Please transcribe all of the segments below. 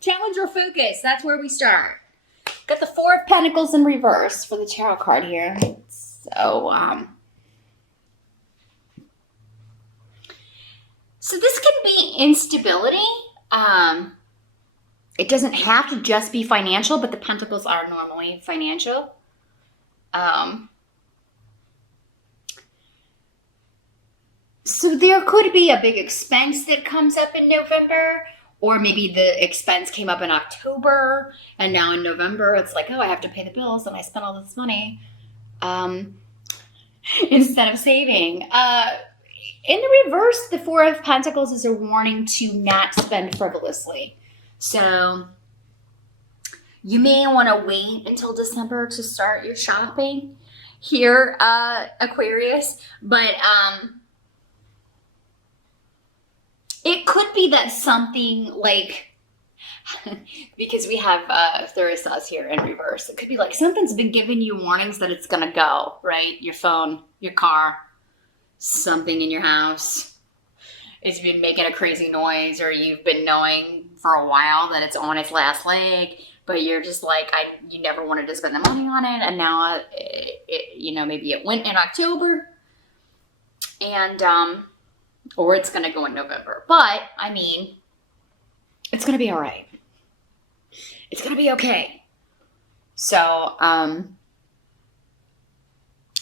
Challenge or focus. That's where we start. Got the Four of Pentacles in reverse for the tarot card here. So this can be instability. It doesn't have to just be financial, but the pentacles are normally financial. So there could be a big expense that comes up in November, or maybe the expense came up in October, and now in November it's like, oh, I have to pay the bills, and I spent all this money instead of saving. In the reverse, the Four of Pentacles is a warning to not spend frivolously. So you may want to wait until December to start your shopping here, Aquarius. But it could be that something like, because we have Thurisaz here in reverse, it could be like something's been giving you warnings that it's going to go, right? Your phone, your car, something in your house. It's been making a crazy noise, or you've been knowing for a while that it's on its last leg, but you're just like, you never wanted to spend the money on it, and now maybe it went in October, and or it's gonna go in November. But I mean, it's gonna be all right. It's gonna be okay. So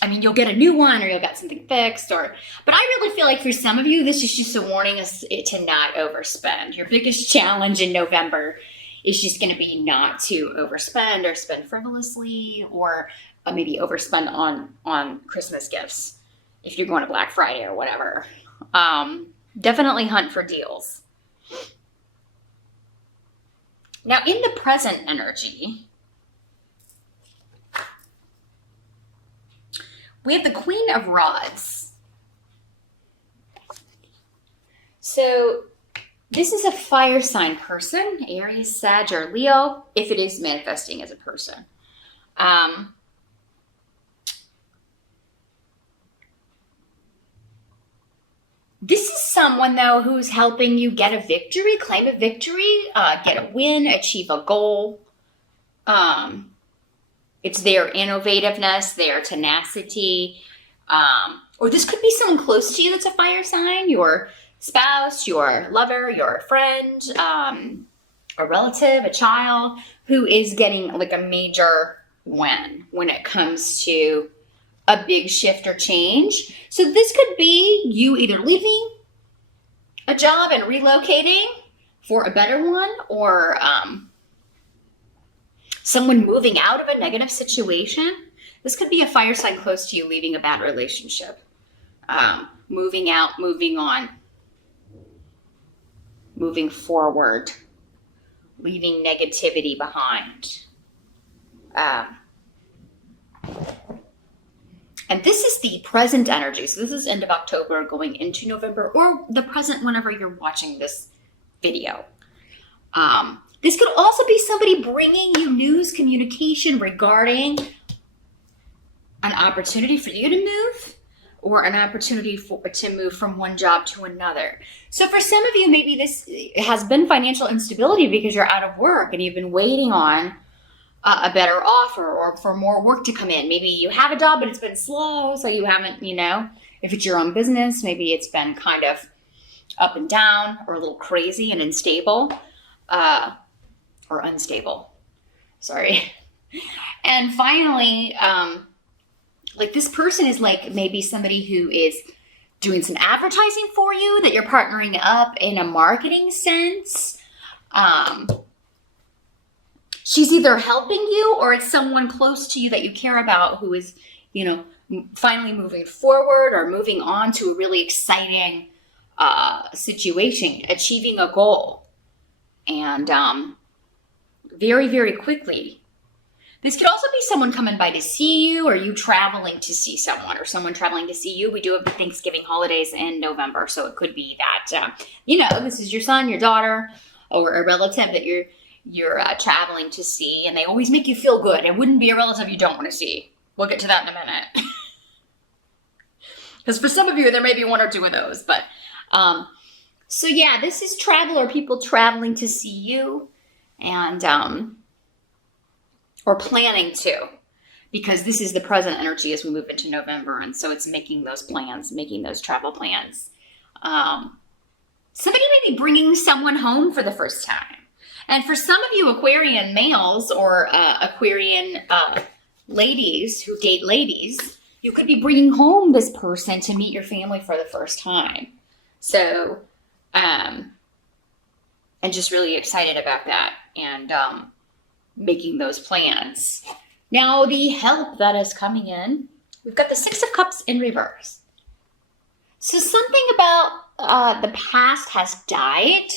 I mean, you'll get a new one, or you'll get something fixed, but I really feel like for some of you, this is just a warning to not overspend. Your biggest challenge in November is just going to be not to overspend or spend frivolously, or maybe overspend on Christmas gifts if you're going to Black Friday or whatever. Definitely hunt for deals. Now, in the present energy, we have the Queen of Rods. So this is a fire sign person, Aries, Sag, or Leo, if it is manifesting as a person. This is someone, though, who's helping you get a victory, claim a victory, get a win, achieve a goal. It's their innovativeness, their tenacity, or this could be someone close to you that's a fire sign, your spouse, your lover, your friend, a relative, a child, who is getting like a major win when it comes to a big shift or change. So this could be you either leaving a job and relocating for a better one, or someone moving out of a negative situation. This could be a fire sign close to you leaving a bad relationship. Moving out, moving on, moving forward, leaving negativity behind. And this is the present energy. So this is end of October going into November, or the present whenever you're watching this video. This could also be somebody bringing you news, communication regarding an opportunity for you to move, or an opportunity to move from one job to another. So for some of you, maybe this has been financial instability because you're out of work and you've been waiting on a better offer, or for more work to come in. Maybe you have a job, but it's been slow, so you haven't, if it's your own business, maybe it's been kind of up and down, or a little crazy and unstable. Or unstable. Sorry. And finally, like this person is like maybe somebody who is doing some advertising for you, that you're partnering up in a marketing sense. She's either helping you, or it's someone close to you that you care about who is, finally moving forward or moving on to a really exciting situation, achieving a goal. And very, very quickly. This could also be someone coming by to see you, or you traveling to see someone, or someone traveling to see you. We do have the Thanksgiving holidays in November, so it could be that, this is your son, your daughter, or a relative that you're traveling to see, and they always make you feel good. It wouldn't be a relative you don't want to see. We'll get to that in a minute. Because for some of you, there may be one or two of those, but so yeah, this is travel, or people traveling to see you. and or planning to, because this is the present energy as we move into November, and so it's making those plans, making those travel plans. Somebody may be bringing someone home for the first time. And for some of you Aquarian males or Aquarian ladies who date ladies, you could be bringing home this person to meet your family for the first time. So, and just really excited about that and making those plans. Now, the help that is coming in, we've got the Six of Cups in reverse. So something about the past has died.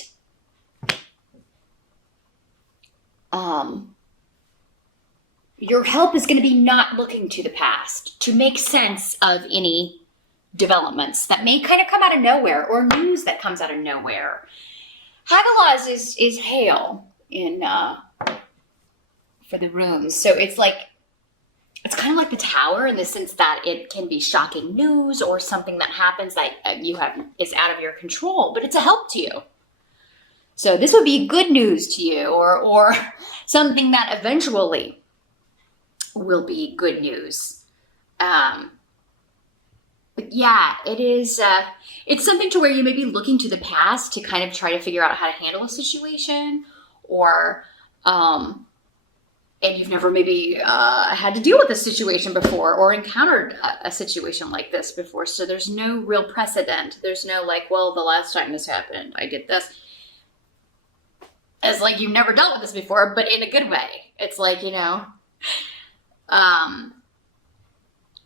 Your help is going to be not looking to the past to make sense of any developments that may kind of come out of nowhere or news that comes out of nowhere. Hagalaz is hail in for the runes, so it's kind of like the Tower in the sense that it can be shocking news or something that happens that is out of your control, but it's a help to you. So this would be good news to you, or something that eventually will be good news. But yeah, it is. It's something to where you may be looking to the past to kind of try to figure out how to handle a situation, or and you've never maybe had to deal with a situation before or encountered a situation like this before. So there's no real precedent. There's no well, the last time this happened, I did this. It's like you've never dealt with this before, but in a good way. It's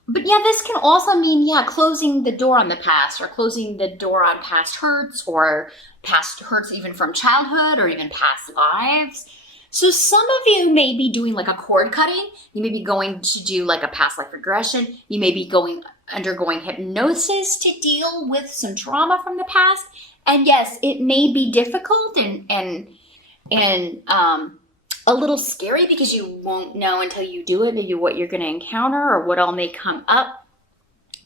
but yeah, this can also mean, closing the door on the past, or closing the door on past hurts, or past hurts even from childhood, or even past lives. So some of you may be doing a cord cutting. You may be going to do a past life regression. You may be undergoing hypnosis to deal with some trauma from the past. And yes, it may be difficult and a little scary, because you won't know until you do it maybe what you're going to encounter or what all may come up.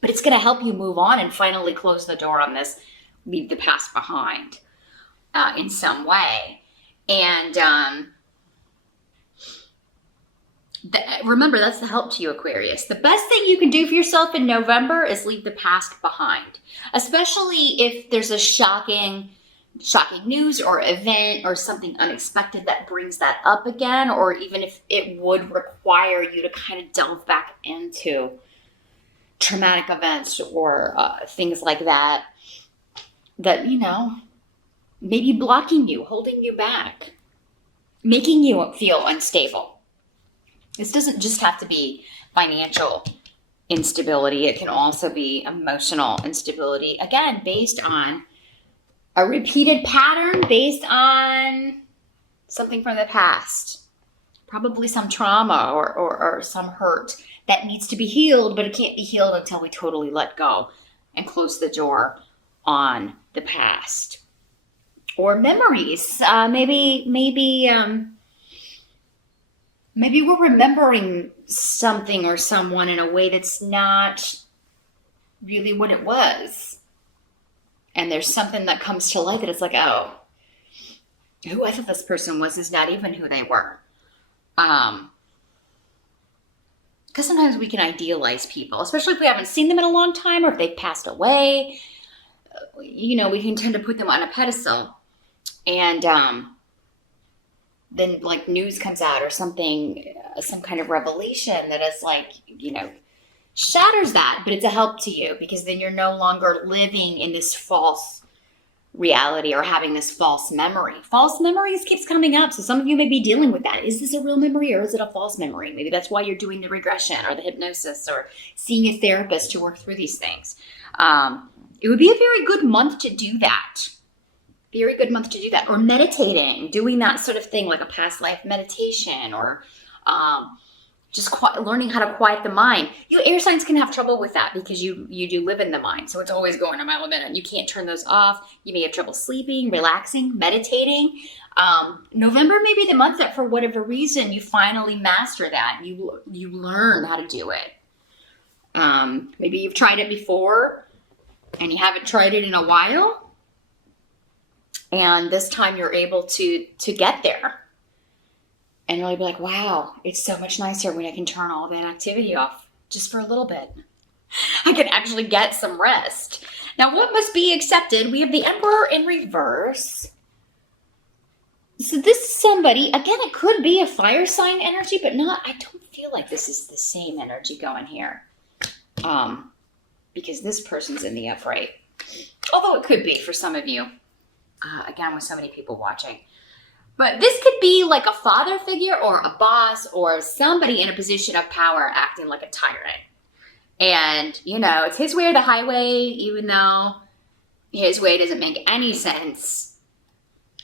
But it's going to help you move on and finally close the door on this, leave the past behind in some way. And remember, that's the help to you, Aquarius. The best thing you can do for yourself in November is leave the past behind, especially if there's a shocking news or event or something unexpected that brings that up again, or even if it would require you to kind of delve back into traumatic events or things like that maybe blocking you, holding you back, making you feel unstable. This doesn't just have to be financial instability. It can also be emotional instability, again, based on a repeated pattern, based on something from the past, probably some trauma or some hurt that needs to be healed, but it can't be healed until we totally let go and close the door on the past. Or memories. Maybe we're remembering something or someone in a way that's not really what it was. And there's something that comes to light that it's oh, who I thought this person was is not even who they were. Because sometimes we can idealize people, especially if we haven't seen them in a long time, or if they've passed away. We can tend to put them on a pedestal. And then news comes out or something, some kind of revelation that is shatters that, but it's a help to you, because then you're no longer living in this false reality or having this false memory. False memories keeps coming up. So some of you may be dealing with that. Is this a real memory or is it a false memory? Maybe that's why you're doing the regression or the hypnosis or seeing a therapist to work through these things. It would be a very good month to do that. Very good month to do that. Or meditating, doing that sort of thing, like a past life meditation, or just learning how to quiet the mind. You air signs can have trouble with that because you do live in the mind. So it's always going a mile a minute. You can't turn those off. You may have trouble sleeping, relaxing, meditating. November may be the month that for whatever reason you finally master that. You learn how to do it. Maybe you've tried it before and you haven't tried it in a while. And this time you're able to get there. and really be like, wow, it's so much nicer when I can turn all that activity off just for a little bit. I can actually get some rest. Now, what must be accepted? We have the Emperor in reverse. So this is somebody, again, it could be a fire sign energy, but I don't feel like this is the same energy going here. Because this person's in the upright. Although it could be for some of you. Again, with so many people watching. But this could be like a father figure or a boss or somebody in a position of power acting like a tyrant. And, it's his way or the highway, even though his way doesn't make any sense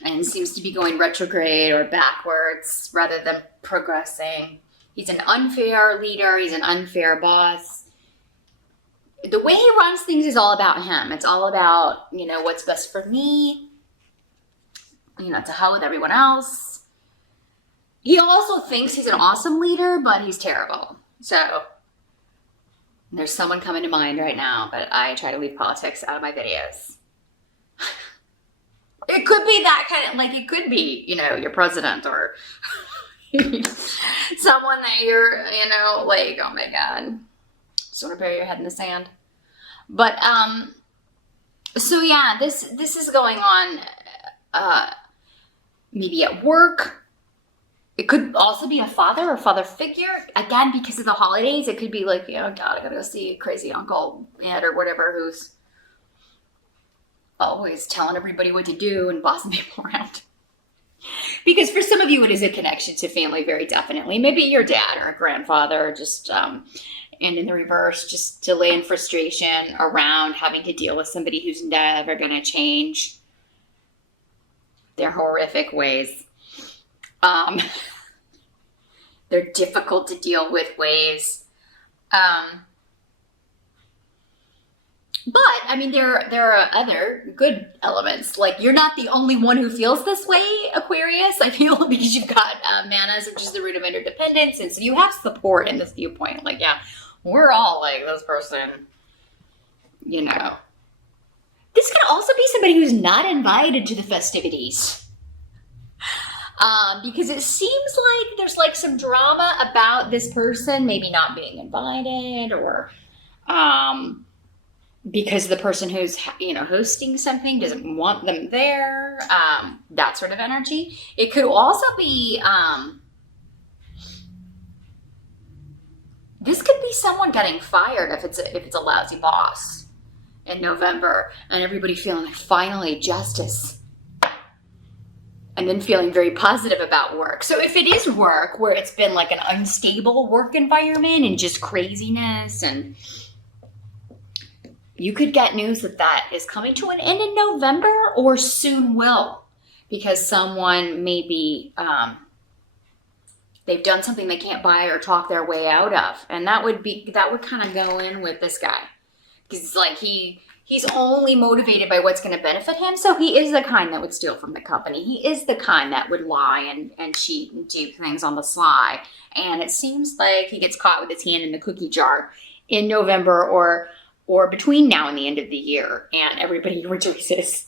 and seems to be going retrograde or backwards rather than progressing. He's an unfair leader. He's an unfair boss. The way he runs things is all about him. It's all about, what's best for me. To hell with everyone else. He also thinks he's an awesome leader, but he's terrible. So there's someone coming to mind right now, but I try to leave politics out of my videos. It could be that kind of, it could be, your president or someone that you're, oh my God, sort of bury your head in the sand. But, so yeah, this is going on, maybe at work. It could also be a father or father figure. Again, because of the holidays, it could be like, God, I gotta go see crazy Uncle Ed or whatever who's always telling everybody what to do and bossing people around. Because for some of you, it is a connection to family, very definitely. Maybe your dad or a grandfather, just, and in the reverse, just delay and frustration around having to deal with somebody who's never gonna change their horrific ways. They're difficult to deal with ways. But, there are other good elements. Like, you're not the only one who feels this way, Aquarius. I feel because you've got Manas, which is the root of interdependence. And so you have support in this viewpoint. Like, yeah, we're all like this person, This could also be somebody who's not invited to the festivities. Because it seems like there's some drama about this person maybe not being invited or because the person who's, hosting something doesn't want them there, that sort of energy. It could also be, this could be someone getting fired if it's a lousy boss in November and everybody feeling like finally justice. And then feeling very positive about work. So if it is work where it's been an unstable work environment and just craziness, and you could get news that is coming to an end in November or soon will, because someone maybe they've done something they can't buy or talk their way out of, and that would kind of go in with this guy, because it's he's only motivated by what's going to benefit him. So he is the kind that would steal from the company. He is the kind that would lie and cheat and do things on the sly. And it seems like he gets caught with his hand in the cookie jar in November or between now and the end of the year. And everybody rejoices.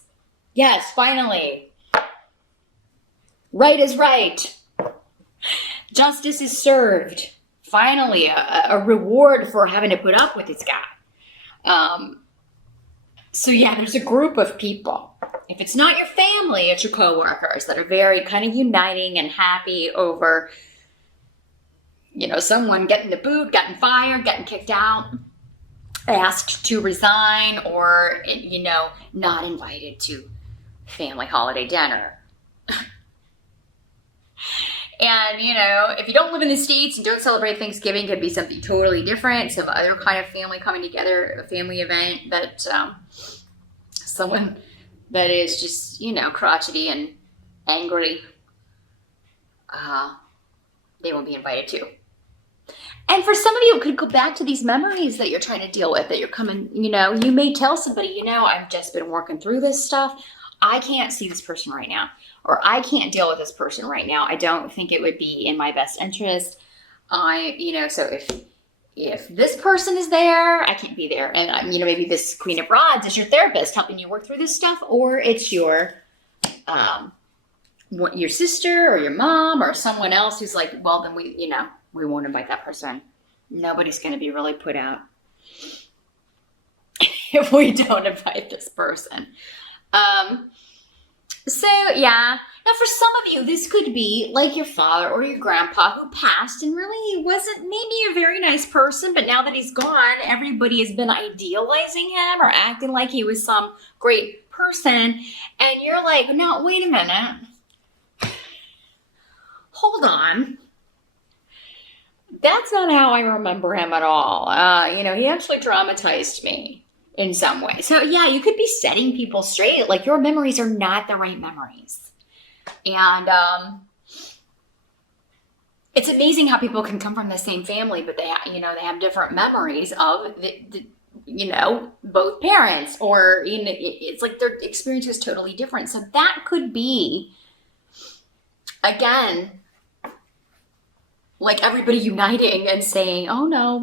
Yes, finally. Right is right. Justice is served. Finally, a reward for having to put up with this guy. So yeah, there's a group of people. If it's not your family, it's your coworkers that are very kind of uniting and happy over, someone getting the boot, getting fired, getting kicked out, asked to resign, or, not invited to family holiday dinner. And, if you don't live in the States and don't celebrate Thanksgiving, it could be something totally different. Some other kind of family coming together, a family event that someone that is just, crotchety and angry, they will be invited to. And for some of you, it could go back to these memories that you're trying to deal with, that you're coming, you may tell somebody, I've just been working through this stuff. I can't see this person right now, or I can't deal with this person right now. I don't think it would be in my best interest. So if this person is there, I can't be there. And, maybe this Queen of Rods is your therapist helping you work through this stuff, or it's your your sister or your mom or someone else who's like, well, then we won't invite that person. Nobody's going to be really put out if we don't invite this person. So yeah. Now for some of you, this could be like your father or your grandpa who passed and really wasn't maybe a very nice person, but now that he's gone, everybody has been idealizing him or acting like he was some great person. And you're like, no, wait a minute. Hold on. That's not how I remember him at all. He actually traumatized me in some way. So yeah, you could be setting people straight. Like your memories are not the right memories. And it's amazing how people can come from the same family, but they have different memories of both parents, or it's like their experience is totally different. So that could be, again, like everybody uniting and saying, oh no,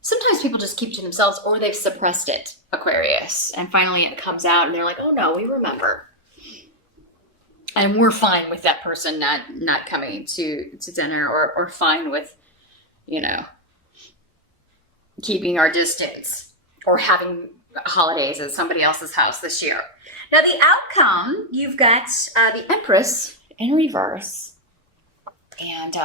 sometimes people just keep to themselves, or they've suppressed it, Aquarius, and finally it comes out and they're like, oh no, we remember. And we're fine with that person not coming to dinner, or fine with, keeping our distance, or having holidays at somebody else's house this year. Now the outcome, you've got the Empress in reverse and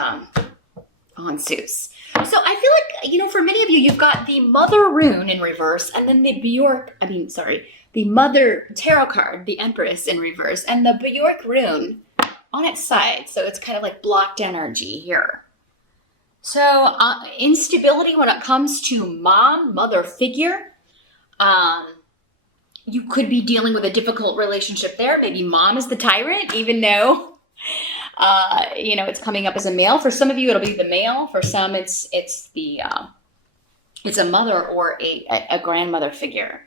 on Zeus. So I feel like, for many of you, you've got the Mother rune in reverse, and then the Mother tarot card, the Empress in reverse, and the Bjork rune on its side. So it's kind of like blocked energy here. So instability when it comes to mother figure. You could be dealing with a difficult relationship there. Maybe mom is the tyrant, even though, it's coming up as a male. For some of you, it'll be the male. For some, it's a mother or a grandmother figure.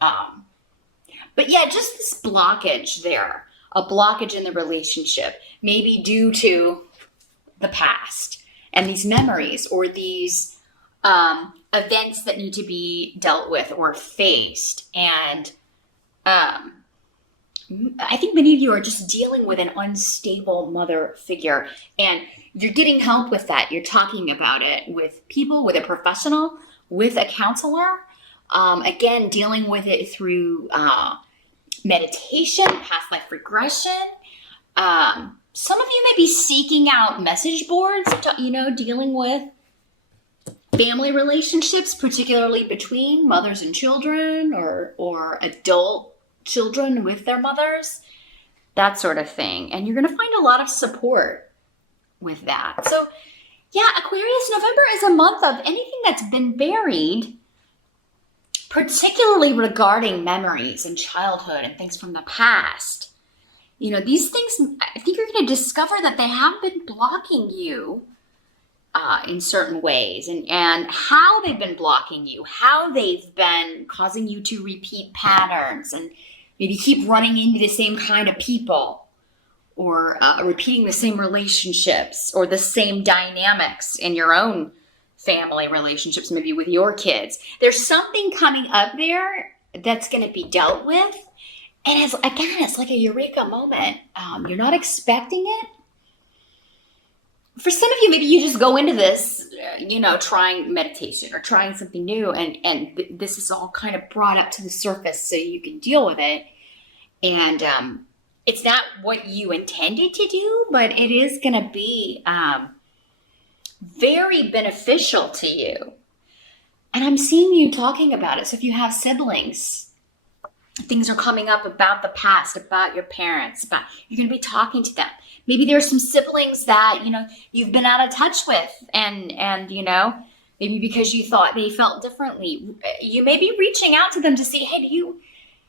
But yeah, just this blockage there, a blockage in the relationship, maybe due to the past and these memories or these events that need to be dealt with or faced. And I think many of you are just dealing with an unstable mother figure, and you're getting help with that. You're talking about it with people, with a professional, with a counselor. Again, dealing with it through meditation, past life regression. Some of you may be seeking out message boards, dealing with family relationships, particularly between mothers and children, or adult children with their mothers, that sort of thing. And you're going to find a lot of support with that. So yeah, Aquarius, November is a month of anything that's been buried, particularly regarding memories and childhood and things from the past. These things, I think you're going to discover that they have been blocking you in certain ways, and how they've been blocking you, how they've been causing you to repeat patterns and maybe keep running into the same kind of people, or repeating the same relationships or the same dynamics in your own family relationships, maybe with your kids. There's something coming up there that's going to be dealt with. And it's like a eureka moment. You're not expecting it. For some of you, maybe you just go into this, trying meditation or trying something new. And this is all kind of brought up to the surface so you can deal with it. And it's not what you intended to do, but it is going to be very beneficial to you. And I'm seeing you talking about it. So if you have siblings, things are coming up about the past, about your parents, you're going to be talking to them. Maybe there's some siblings that, you've been out of touch with, and maybe because you thought they felt differently. You may be reaching out to them to see, hey, do you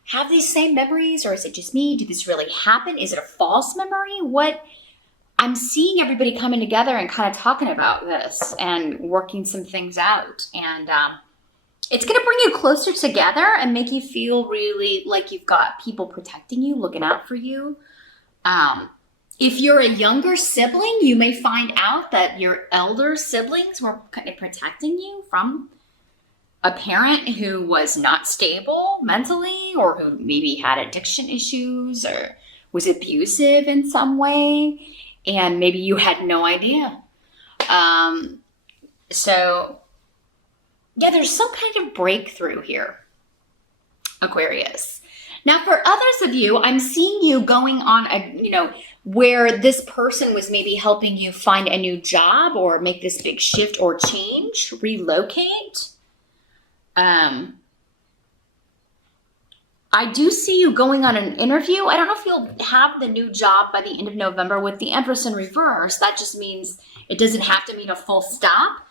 have these same memories, or is it just me? Did this really happen? Is it a false memory? I'm seeing everybody coming together and kind of talking about this and working some things out. And it's going to bring you closer together and make you feel really like you've got people protecting you, looking out for you. If you're a younger sibling, you may find out that your elder siblings were kind of protecting you from a parent who was not stable mentally, or who maybe had addiction issues, or was abusive in some way, and maybe you had no idea. So yeah, there's some kind of breakthrough here, Aquarius. Now, for others of you, I'm seeing you going on a, where this person was maybe helping you find a new job or make this big shift or change, relocate. I do see you going on an interview. I don't know if you'll have the new job by the end of November with the Empress in reverse. That just means it doesn't have to mean a full stop,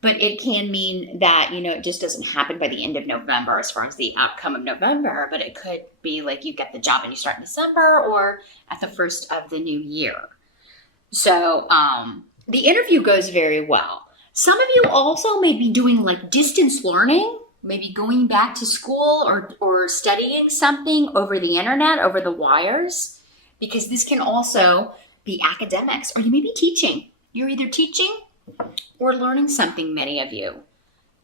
but it can mean that, it just doesn't happen by the end of November as far as the outcome of November, but it could be like you get the job and you start in December or at the first of the new year. So the interview goes very well. Some of you also may be doing like distance learning, maybe going back to school or studying something over the internet, over the wires, because this can also be academics, or you may be teaching. You're either teaching or learning something, many of you,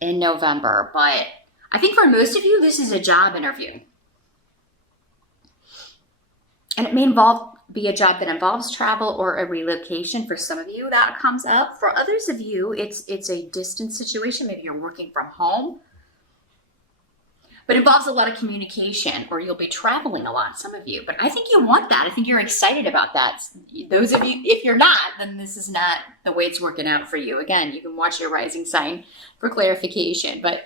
in November. But I think for most of you, this is a job interview. And it may be a job that involves travel or a relocation. For some of you, that comes up. For others of you, it's a distance situation. Maybe you're working from home. But it involves a lot of communication, or you'll be traveling a lot, some of you. But I think you want that. I think you're excited about that. Those of you, if you're not, then this is not the way it's working out for you. Again, you can watch your rising sign for clarification. But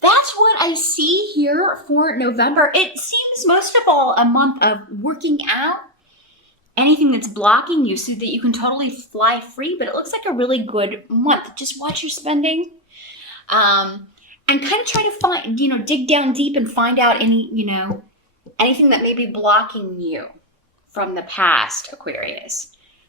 that's what I see here for November. It seems most of all a month of working out anything that's blocking you so that you can totally fly free. But it looks like a really good month. Just watch your spending. And kind of try to find, dig down deep and find out anything that may be blocking you from the past, Aquarius.